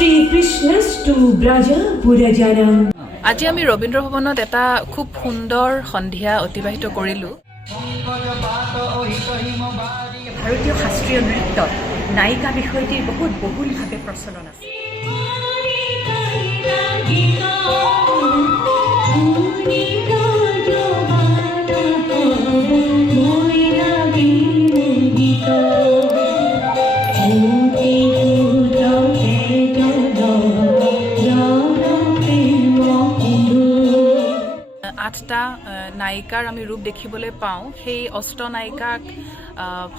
শ্ৰীকৃষ্ণস্তু ব্ৰজ পুৰজনম। আজি আমি ৰবীন্দ্ৰ ভৱনত এটা খুব সুন্দৰ সন্ধিয়া অতিবাহিত কৰিলোঁ। ভাৰতীয় শাস্ত্ৰীয় নৃত্যত নায়িকা বিষয়টিৰ বহুত বহুলভাৱে প্ৰচলন আছে। আঠটা নায়িকাৰ আমি ৰূপ দেখিবলৈ পাওঁ। সেই অষ্টনায়িকাক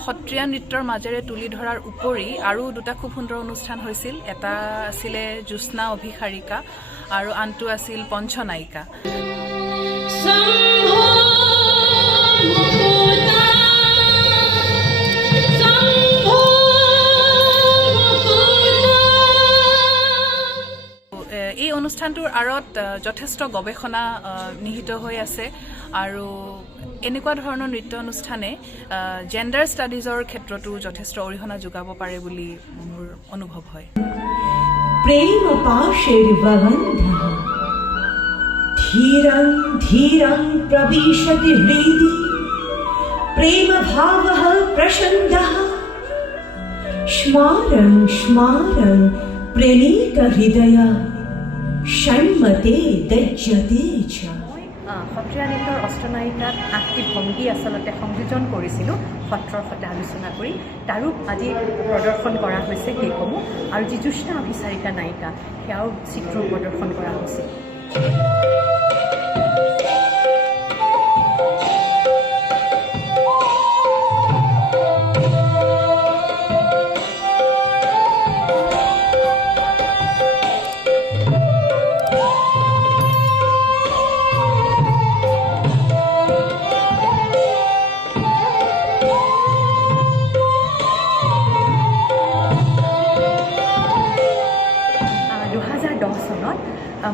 সত্ৰীয়া নৃত্যৰ মাজেৰে তুলি ধৰাৰ উপৰি আৰু দুটা খুব সুন্দৰ অনুষ্ঠান হৈছিল। এটা আছিলে জ্যোৎস্না অভিসাৰিকা আৰু আনটো আছিল পঞ্চনায়িকা। এই অনুষ্ঠানটোৰ আঁৰত যথেষ্ট গৱেষণা নিহিত হৈ আছে আৰু এনেকুৱা ধৰণৰ নৃত্য অনুষ্ঠানে জেণ্ডাৰ ষ্টাডিজৰ ক্ষেত্ৰতো যথেষ্ট অৰিহণা যোগাব পাৰে বুলি মোৰ অনুভৱ হয়। প্ৰেম পাশৈৰ্ববন্ধঃ ধীৰং ধীৰং প্ৰবিশতি হৃদি প্ৰেম ভাবঃ প্ৰসন্দঃ স্মাৰং স্মাৰং প্ৰেমিক হৃদয় ষণ্মতে দজ্জতে চ। সত্ৰীয়া নৃত্যৰ অষ্টনায়িকাত 8টি ভংগী আচলতে সংযোজন কৰিছিলোঁ সত্ৰৰ সৈতে আলোচনা কৰি। তাৰো আজি প্ৰদৰ্শন কৰা হৈছে সেইসমূহ, আৰু যি জ্যোৎস্না অভিসাৰিকা নায়িকা সেয়াও চিত্ৰ প্ৰদৰ্শন কৰা হৈছে।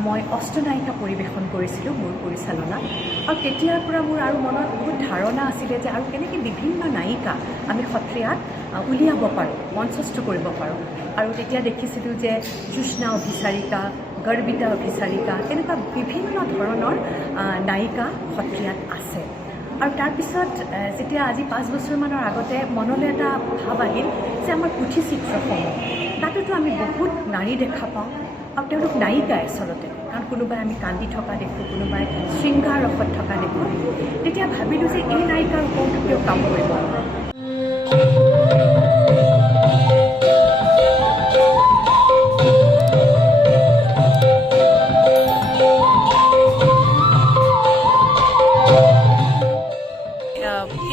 মই অষ্টনায়িকা পৰিৱেশন কৰিছিলোঁ মোৰ পৰিচালনাত, আৰু তেতিয়াৰ পৰা মোৰ আৰু মনত বহুত ধাৰণা আছিলে যে আৰু কেনেকৈ বিভিন্ন নায়িকা আমি সত্ৰীয়াত উলিয়াব পাৰোঁ, মঞ্চস্থ কৰিব পাৰোঁ। আৰু তেতিয়া দেখিছিলোঁ যে জ্যোৎস্না অভিসাৰিকা, গৰ্বিতা অভিসাৰিকা, তেনেকুৱা বিভিন্ন ধৰণৰ নায়িকা সত্ৰীয়াত আছে। আৰু তাৰপিছত যেতিয়া আজি 5 বছৰমানৰ আগতে মনলৈ এটা ভাৱ আহিল যে আমাৰ পুথিচিত্ৰসমূহ তাতোতো আমি বহুত নাৰী দেখা পাওঁ, আৰু তেওঁলোক নায়িকাই আচলতে, কাৰণ কোনোবাই আমি কান্দি থকা দেখোঁ, কোনোবাই শৃংগাৰ ৰসত থকা দেখোঁ। তেতিয়া ভাবিলোঁ যে এই নায়িকাৰ ওপৰতো কিয় কাম কৰিব।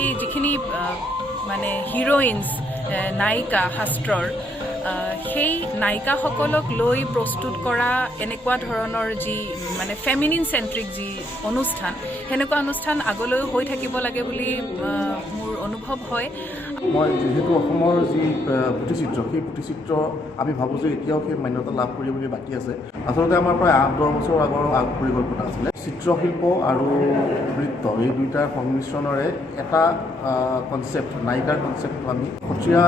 এই যিখিনি মানে হিৰইনছ নায়িকা শাস্ত্ৰৰ, সেই নায়িকাসকলক লৈ প্ৰস্তুত কৰা এনেকুৱা ধৰণৰ যি মানে ফেমিনিন চেণ্ট্ৰিক যি অনুষ্ঠান, সেনেকুৱা অনুষ্ঠান আগলৈও হৈ থাকিব লাগে বুলি মোৰ অনুভৱ হয়। মই যিহেতু অসমৰ যি পুথিচিত্ৰ, সেই পুথিচিত্ৰ আমি ভাবোঁ যে এতিয়াও সেই মান্যতা লাভ কৰিবলৈ বাকী আছে। আচলতে আমাৰ প্ৰায় 8-10 বছৰ আগৰ পৰিকল্পনা আছিলে চিত্ৰশিল্প আৰু নৃত্য, এই দুয়োটাৰ সংমিশ্ৰণৰে এটা কনচেপ্ট, নায়িকাৰ কনচেপ্টটো আমি সত্ৰীয়া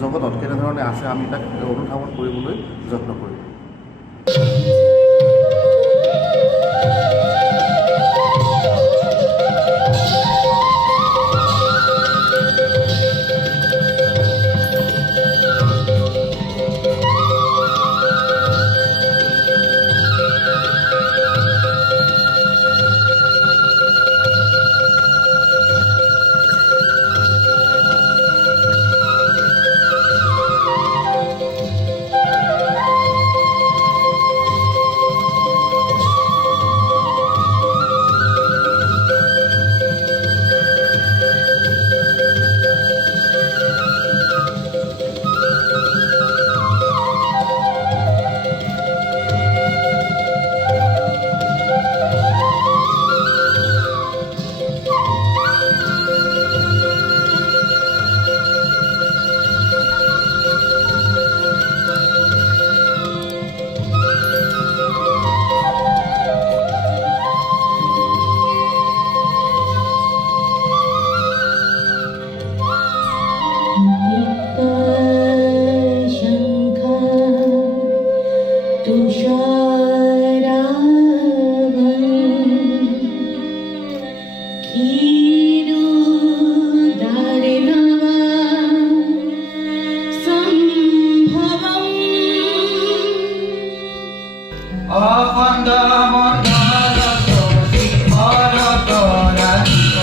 জগতত কেনেধৰণে আছে আমি তাক অনুধাৱন কৰিবলৈ যত্ন কৰিম। तुषाराभं क्षीरोदारिणवा सम्भवम् অখণ্ড মণ্ডলত শিখৰত ৰাধিব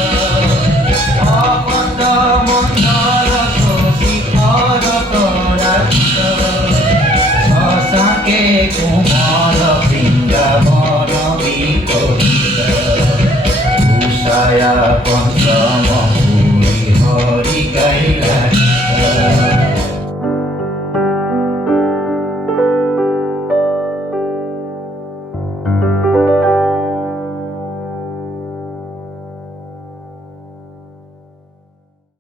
অখণ্ড মণ্ডলত শিখৰত ৰাধিব সঁচাকে কোমল